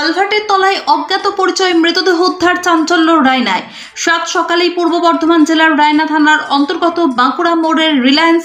কালভার্টের তলায় অজ্ঞাত পরিচয় মৃতদেহ উদ্ধার, চাঞ্চল্য রায়নায়। সাত সকালেই পূর্ব বর্ধমান জেলার রায়না থানার অন্তর্গত বাঁকুড়া মোড়ের রিলায়েন্স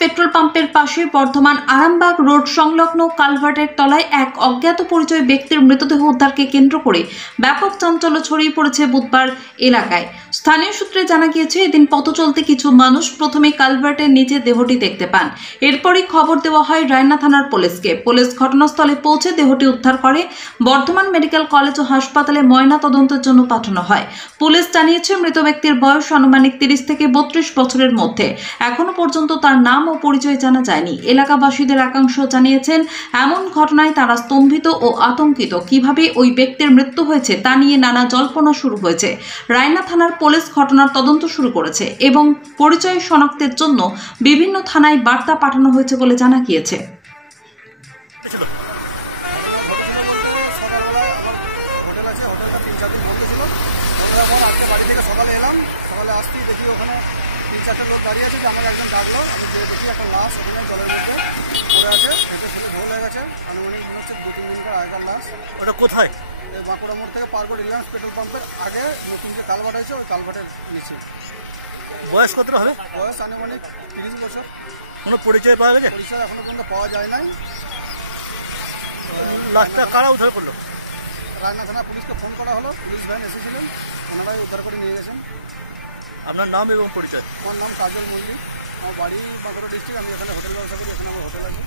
পেট্রোল পাম্পের পাশে বর্ধমান আরামবাগ রোড সংলগ্ন কালভার্টের তলায় এক অজ্ঞাত পরিচয় ব্যক্তির মৃতদেহ উদ্ধারকে কেন্দ্র করে ব্যাপক চাঞ্চল্য ছড়িয়ে পড়েছে বুধবার এলাকায়। স্থানীয় সূত্রে জানা গিয়েছে, এদিন পথ চলতে কিছু মানুষ প্রথমে কালভার্টের নিচে দেহটি দেখতে পান। এরপরই খবর দেওয়া হয় রায়না থানার পুলিশকে। পুলিশ ঘটনাস্থলে পৌঁছে দেহটি উদ্ধার করে বর্ধমান মেডিকেল কলেজ ও হাসপাতালে ময়না তদন্তের জন্য পাঠানো হয়। পুলিশ জানিয়েছে, মৃত ব্যক্তির বয়স আনুমানিক 30 থেকে 32 বছরের মধ্যে। এখনো পর্যন্ত তার নাম ও পরিচয় জানা যায়নি। এলাকাবাসীদের একাংশ জানিয়েছেন, এমন ঘটনায় তারা স্তম্ভিত ও আতঙ্কিত। কিভাবে ওই ব্যক্তির মৃত্যু হয়েছে তা নিয়ে নানা জল্পনা শুরু হয়েছে। রায়না থানার পুলিশ ঘটনার তদন্ত শুরু করেছে এবং পরিচয় শনাক্তের জন্য বিভিন্ন থানায় বার্তা পাঠানো হয়েছে বলে জানা গিয়েছে। সকালে আসতেই দেখি ওখানে 3-4টে লোক দাঁড়িয়ে আছে, যে আমাকে একজন ডাকলো। আমি যে দেখি এখন লাশ ওখানে জলের মধ্যে পড়ে আছে, হেঁটে ফেটে ঝোল হয়ে গেছে। আনুমানিক মনে হচ্ছে 2-3 দিনকার আগেকার লাশ। ওটা কোথায়? এই বাঁকুড়া মোড় থেকে পার করে রিলায়েন্স পেট্রোল পাম্পের আগে নতুন যে কালভার্ট হয়েছে, ওই কালভার্টের নিচে। বয়স কত হবে? বয়স আনুমানিক 30 বছর। কোনো পরিচয় পাওয়া গেছে? পরিচয় এখনো পর্যন্ত পাওয়া যায় নাই। লাশটা কারা উদ্ধার করলো? রায়না থানা পুলিশকে ফোন করা হলো, পুলিশ ভ্যান এসেছিলেন, ওনারাই উদ্ধার করে নিয়ে গেছেন। আপনার নাম এবং পরিচয়? আমার নাম কাজল মল্লিক, আমার বাড়ি বাঁকুড়া ডিস্ট্রিক্ট। আমি এখানে হোটেল ব্যবসা করি, এখানে আমার হোটেল আছে।